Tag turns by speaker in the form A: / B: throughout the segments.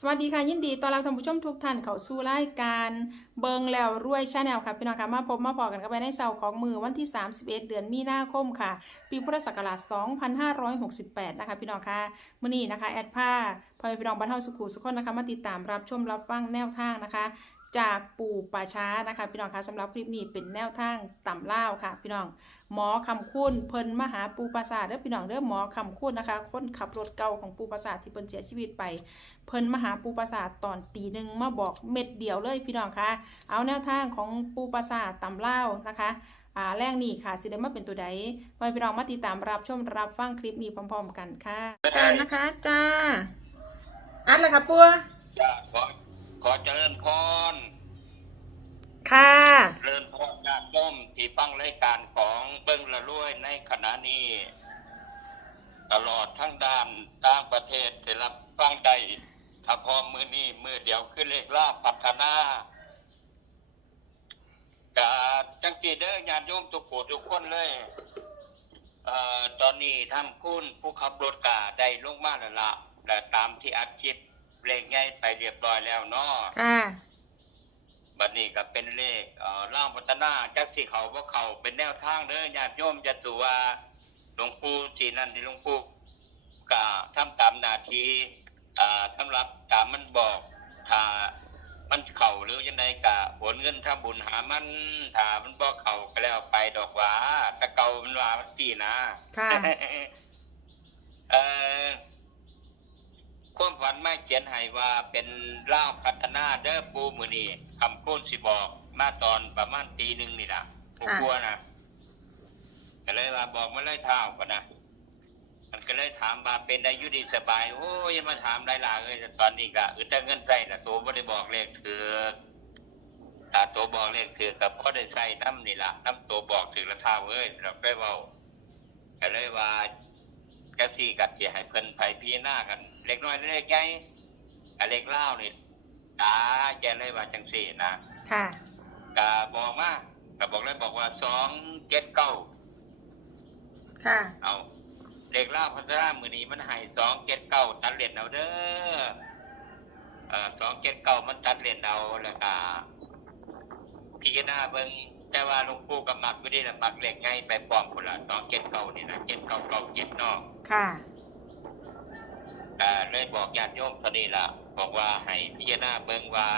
A: สวัสดีค่ะ ยินดีต้อนรับท่านผู้ชมทุกท่านเข้าสู่รายการเบิงแล้วรวยชาแนลค่ะพี่น้องค่ะมาพบมาพอกันกันไปในเสาร์ของมือวันที่ 31 เดือนมีนาคมค่ะ ปีพุทธศักราช 2568 นะคะพี่น้องค่ะมื้อนี้นะคะแอดผ้าพอพี่น้องบ้านเฮาสุขุสุขคนนะคะมาติดตามรับชมรับฟังแนวทางนะคะ จากปู่ป่าช้านะคะ พี่น้องคะสำหรับคลิปนี้เป็นแนวทางต่ำเล่าวค่ะ พี่น้องหมอคำคุ้นเพิ่นมาหาปูปราสาทเด้อพี่น้องเด้อหมอคำคุ้นนะคะคนขับรถเก่าของปูปราสาทที่เพิ่นเสียชีวิตไป เพิ่นมาหาปูปราสาทตอนตีหนึ่งมาบอกเม็ดเดียวเลยพี่น้องคะเอาแนวทางของปูปราสาทต่ำเล่าวนะคะอ่าแรกนี่ค่ะสิได้มาเป็นตัวใดไว้พี่น้องมาติดตามรับชมรับฟังคลิปนี้พร้อม ๆ กันค่ะการนะคะจ้าอัดเลยค่ะปัว
B: จะขอ ขอเจริญพร
A: ค่ะ
B: เจริญพรญาติโยมที่ฟังรายการของเบิ้งละรวยในขณะนี้ ตลอดทั้งด้านต่างประเทศที่รับฟังได้ถ้าพอมือนี้มือเดียวคือเลขลาภพัฒนากาจังจีเด้อญาติโยมทุกผู้ทุกคนเลยเอ่อตอนนี้ท่านคุณผู้ขับรถกาได้ลงมาแล้วละและตามที่อัดคลิป เลขใหญ่ไปเรียบร้อยแล้วเนาะ
A: ค่ะ
B: บัดนี้ก็เป็นเลขเอ่อล่างพัฒนาจักสิเขาว่าเขาเป็นแนวทางเด้อญาติโยมจะสู่ว่าหลวงปู่ที่นั่นที่หลวงปู่ก็ทำตามหน้าที่อ่าสำหรับตามมันบอกถ้ามันเข่าหรือยังไงก็ผลเงินถ้าบุญหามันถ้ามันบ่เข่าก็แล้วไปดอกหว่าตะเกามันว่ามันจีนะ
A: ค่ะ
B: เออ ความฝันไม่เขียนให้ว่าเป็นล่าวพัฒนาเด้อปูมือนี่คำพูดสิบอกมาตอนประมาณตีหนึ่งนี่ล่ะผมกลัวนะก็เลยว่าบอกมาเลยเท้ากันนะมันก็เลยถามว่าเป็นได้ยุดีสบาย โอ้ยมาถามได้ล่ะเอ้ยตอนนี้ก็อึดแต่เงินใส่ละตัวไม่ได้บอกเลขถือถ้าตัวบอกเลขถือกับพ่อได้ใส่น้ำนี่ล่ะน้ำตัวบอกถือละเท้าเอ้ยเราไปเว้าก็เลยว่ากะซี่กัดเสียให้เพิ่นไผ่พี่หน้ากัน เล็กน้อยเล็กใหญ่อะเล็กเล่าวนี่ตาแกเลยว่าจังสี่นะ
A: ค่ะ
B: กะบอกมาก็บอกเลยบอกว่าสองเจ็ดเก้า
A: ค่ะ
B: เอาเด็กเล่าวพัฒนามือนี้มันให้สองเจ็ดเก้าตัดเหรียญเอาเด้อเอ่อสองเจ็ดเก้ามันตัดเหรียญเอาแล้วก็พี่หน้าเบิ่งแต่ว่าหลวงปู่กับมักไม่ได้ละมักเล็กไงไปปลอมคนละสองเจ็ดเก้านี่นะเจ็ดเก้าเก้าเจ็ดเนอก
A: ค่ะ
B: อ่าเลยบอกญาติโยมเท่านี้ล่ะ บอกว่าให้พิจารณาเบิ่งว่า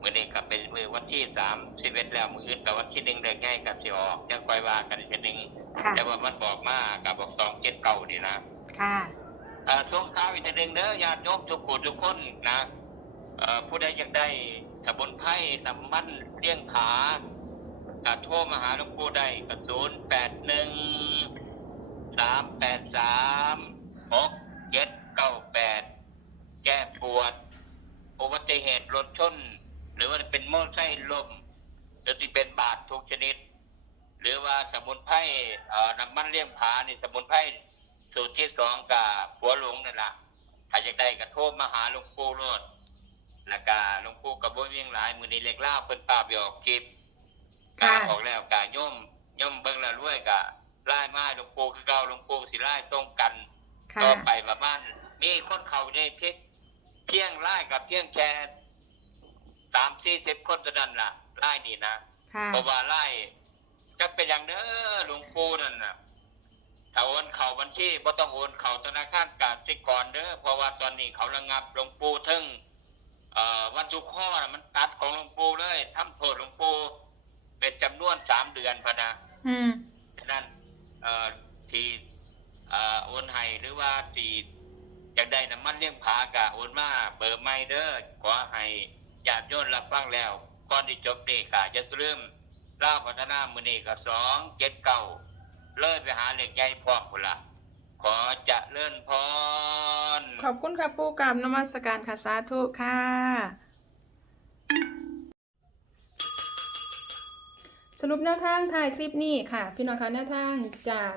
B: มื้อนี้ก็เป็นมื้อวันที่สามสิบเอ็ดแล้วมื้ออื่นกับวันที่หนึ่งเดือนง่ายกับสิออกจะคอยว่ากันอีกทีหนึ่ง
A: ค่ะ
B: แต่ว่ามันบอกมากับบอกสองเจ็ดเก่านี่นะ
A: ค่ะ
B: อ่าช่วงเช้าอีกทีหนึ่งเด้อญาติโยมทุกคนทุกคนนะเอ่อผู้ใดอยากได้สมุนไพรน้ำมันเลี้ยงขาก็โทรมาหาหลวงปู่ได้กับศูนย์แปดหนึ่งสามแปดสามหกเจ็ดเก้าแปด แก้ปวดอุบั ติเหตุรถชน หรือว่าเป็นมอเตอร์ไซค์ล้มหรือที่เป็นบาดทุกชนิด หรือว่าสมุนไพรเอ่อน้ำมันเลี้ยงผานี่สมุนไพรสูตรที่สองกับผัวหลวงนั่นแหละถ้าอยากได้ก็โทรมาหาหลวงปู่โลดแล้วก็หลวงปู่กับบ่เวียงหลายมือนี้เล็กเล่าเพิ่นป้าไปออกคลิปกา
A: ค่ะ
B: ออกแล้วกาย่อมย่อมเบิ่งแล้วรวยกะไล่มาให้หลวงปู่คือเก่าหลวงปู่สิไล่ส่งกัน
A: ค่ะ
B: ต่อไปประมาณมีคนเขาในเพียง เพียงไล่กับเพียงแค่สามสี่สิบคนเท่านั้นล่ะไล่นี่นะ
A: ค่ะ
B: เพราะว่าไล่จะเป็นอย่างเด้อหลวงปู่นั่นน่ะถ้าโอนเข่าบัญชีบ่ต้องโอนเข่าธนาคารกสิกรเด้อเพราะว่าตอนนี้เขาระงับหลวงปู่ทึงเอ่อวันทุกข้อน่ะมันตัดของหลวงปู่เลยทำโทษหลวงปู่เป็นจำนวนสามเดือนพะนะ
A: อืม
B: ฉะนั้นเอ่อที่เอ่อโอนให้หรือว่าที่อยาก ได้น้ำมันเลี้ยงผากะโอนมาเบอร์ไม่เด้อขอให้ญาติโยมรับฟังแล้วก่อนที่จบนี่กะจะลืมเล่าพัฒนามือนี่ก็สองเจ็ดเก้าเลยไปหาเหล็กใหญ่พร้อมพุ่นละขอจะเลื่อนพร
A: ขอบคุณค่ะปูกรรมนมัสการค่ะสาธุค่ะสรุปแนวทางถ่ายคลิปนี้ค่ะ พี่น้องคะแนวทางจาก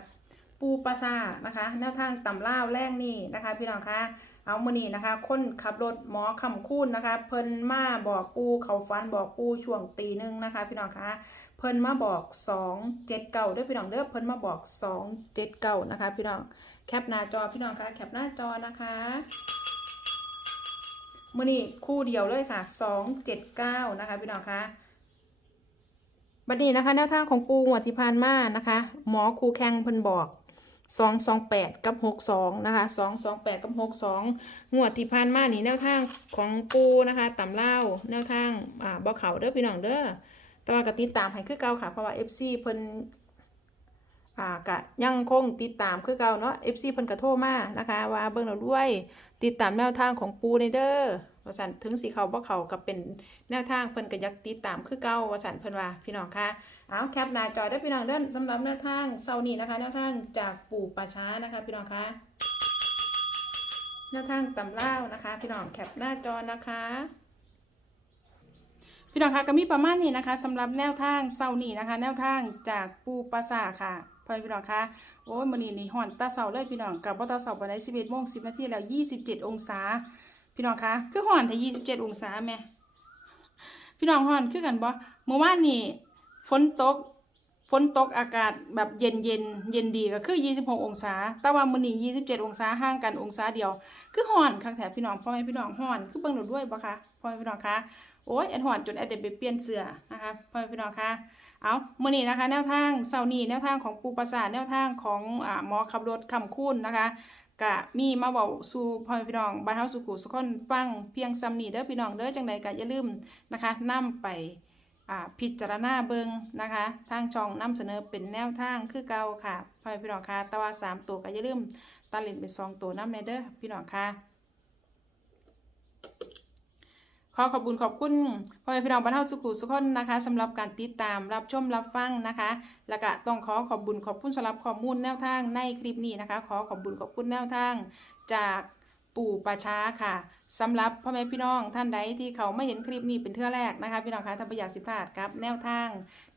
A: ปูปราสาทนะคะ แนวทางต่ำล่าวแรงนี่นะคะ พี่น้องคะเอามือนี้นะคะ คนขับรถหมอคำคูนนะคะ เพิ่นมาบอกปูเขาฟันบอกปูช่วงตีหนึ่งนะคะ พี่น้องคะเพิ่นมาบอกสองเจ็ดเก้าด้วยพี่น้องเด้อเพิ่นมาบอกสองเจ็ดเก้านะคะ พี่น้องแคปหน้าจอพี่น้องคะแคปหน้าจอนะคะมือนี้คู่เดียวเลยค่ะสองเจ็ดเก้านะคะ พี่น้องคะบัดนี้นะคะแนวทางของปูงวดที่ผ่านมานะคะ หมอครูแข่งเพิ่นบอก สองสองแปดกับหกสองนะคะสองสองแปดกับหกสองงวดที่ผ่านมานี่แนวทางของปูนะคะต่ำเล่าแนวทางอ่าบ่เขาเด้อพี่น้องเด้อแต่ว่ากติดตามให้คือเก่าค่ะ เพราะว่า FC เพิ่นอ่ากะยังคงติดตามคือเก่าเนาะ FC เพิ่นกระโทรมานะคะ ว่าเบิ่งเราด้วย ติดตามแนวทางของปูในเด้อ ว่าสันถึงสีเขาบ่เขากับเป็นแนวทางเพิ่นก็อยักติดตามคือเก่าว่าสันเพิ่นว่าพี่น้องค่ะเอาแคปหน้าจอได้พี่น้องเด้อสำหรับแนวทางเซานี้นะคะแนวทางจากปู่ป่าช้านะคะ พี่น้องค่ะแนวทางตำเล่านะคะ พี่น้องแคปหน้าจอนะคะพี่น้องคะก็มีประมาณนี้นะคะสำหรับแนวทางเซานี่นะคะ แนวทางจากปูปราสาค่ะพ่อพี่น้องคะโอ้ยมื้อนี้นี่ฮ้อนตาเสาเลยพี่น้องกับบ่ตาเสาปานใด11โมง10นาทีแล้ว27องศา พี่น้องคะคือฮ้อนแต่27องศาแม่พี่น้องฮ้อนคือกันบ่เมื่อวานนี่ฝนตกฝนตกอากาศแบบเย็นเย็นเย็นดีก็คือ 26 องศา แต่ว่ามื้อนี้27 องศาห่างกันองศาเดียว คือฮ้อนคักแท้พี่น้องพ่อแม่พี่น้องฮ้อนคือเบิ่งเราด้วยบ่คะพ่อแม่พี่น้องคะโอ้ยแอดห่อนจนแอดเด็ไปเปลี่ยนเสื้อนะคะพ่อแม่พี่น้องคะเอามื่อนี้นะคะ แนวทางเสาร์นี้แนวทางของปูประสาทแนวทางของอ่าหมอขับรถคำคูณนะคะ กะมีมาเบาสู่พ่อพี่น้องบ้านเฮาสุขุสุคนฟังเพียงซ้ำนี้เด้อพี่น้องเด้อจังใดก็อย่าลืมนะคะนํไปพิจารณาเบิงนะคะทางช่องนํเสนอเป็นแนวทางคือเก่าค่ะพ่อพี่น้องค่ะแต่ว่าสามตัวก็อย่าลืมตัดเล่นเป็นสองตัวนํในเด้อพี่น้องค่ะ ขอขอบคุณขอบคุณพ่อแม่พี่น้องบ้านเฮาสุขุสุขคนนะคะสำหรับการติดตามรับชมรับฟังนะคะ แล้วก็ต้องขอขอบคุณขอบคุณสำหรับข้อมูลแนวทางในคลิปนี้นะคะ ขอขอบคุณขอบคุณแนวทาง จากปู่ป่าช้าค่ะสำหรับพ่อแม่พี่น้องท่านใดที่เขาไม่เห็นคลิปนี้เป็นเทื่อแรกนะคะพี่น้องคะถ้าไม่อยากสิพลาดครับ แนวทาง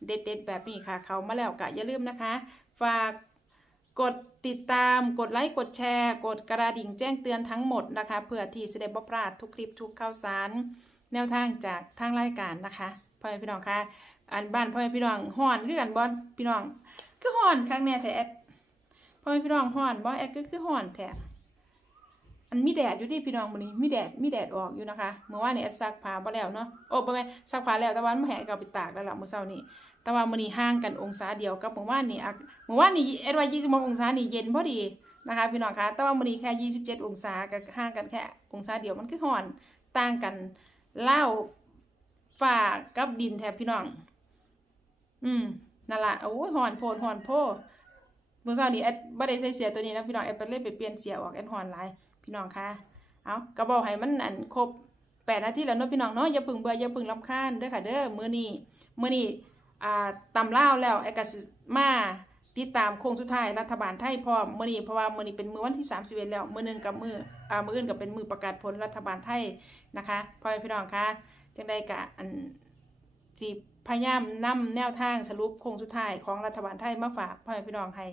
A: เด็ด ๆ แบบนี้ค่ะ เขามาแล้วก็อย่าลืมนะคะ ฝากกดติดตามกดไลค์กดแชร์ กดกระดิ่งแจ้งเตือนทั้งหมดนะคะเพื่อที่จะได้บ่พลาดทุกคลิปทุกข่าวสาร แนวทางจากทางรายการนะคะพ่อแม่พี่น้องคะอันบ้านพ่อแม่พี่น้องฮ้อนคือกันบ่พี่น้องคือฮ้อนครั้งแน่แท้พ่อแม่พี่น้องฮ้อนบ่แอดก็คือฮ้อนแท้อันมีแดดอยู่ที่พี่น้องมื้อนี้มีแดดมีแดดออกอยู่นะคะเมื่อวานนี้แอดซักผ้าบ่แล้วเนาะโอ้บ่แม่ซักผ้าแล้วแต่วันบ่แห้ก็เอาไปตากแล้วล่ะมื้อเช้านี้แต่ว่ามื้อนี้ห่างกันองศาเดียวกับเมื่อวานนี้เมื่อวานนี้แอดว่า26องศานี่เย็นพอดีนะคะพี่น้องคะแต่ว่ามื้อนี้แค่ 27 องศาก็ห่างกันแค่องศาเดียวมันคือฮ้อนต่างกัน เล่าฝ่ากับดินแทบพี่น้อง อืมนั่นละโอ้ยหอนโพดหอนโพเมื่อเช้านี้แอดบ่ได้ใส่เสียตัวนี้นะพี่น้องแอดไปเลยไปเปลี่ยนเสียออกแอดหอนหลายพี่น้องคะเอากระบอกให้มันอันครบแปดนาทีแล้วเนาะพี่น้องเนาะอย่าพึ่งเบื่ออย่าพึ่งรำคาญเด้อค่ะเด้อมื้อนี้มื้อนี้อ่าตำเล่าแล้วไอ้ก็สิมา ติดตามโค้งสุดท้ายรัฐบาลไทยพร้อมมื้อนี้เพราะว่ามื้อนี้เป็นมื้อวันที่31แล้วมื้อนึงกับมื้ออ่ามื้ออื่นก็เป็นมื้อประกาศผลรัฐบาลไทยนะคะพ่อแม่พี่น้องคะจังได้กะอันจีพยายามนำแนวทางสรุปโครงสุดท้ายของรัฐบาลไทยมาฝากพ่อแม่พี่น้องให้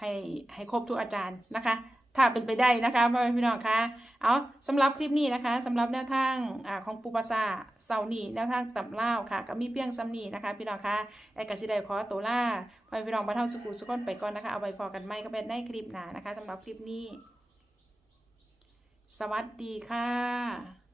A: ให้ให้ครบทุกอาจารย์นะคะ ถ้าเป็นไปได้นะคะพ่อแม่พี่น้องคะเอาสำหรับคลิปนี้นะคะสำหรับแนวทางอ่าของปูปาซาเสานี่แนวทางตับเล่าค่ะก็มีเพียงซ้ำนี้นะคะ พี่น้องคะไอ้กสิได้ขอตัวล่าพ่อแม่พี่น้องมาเท่าสกูสกอนไปก่อนนะคะเอาไว้พอกันไม่ก็เป็นได้คลิปหนานะคะสำหรับคลิปนี้ สวัสดีค่ะ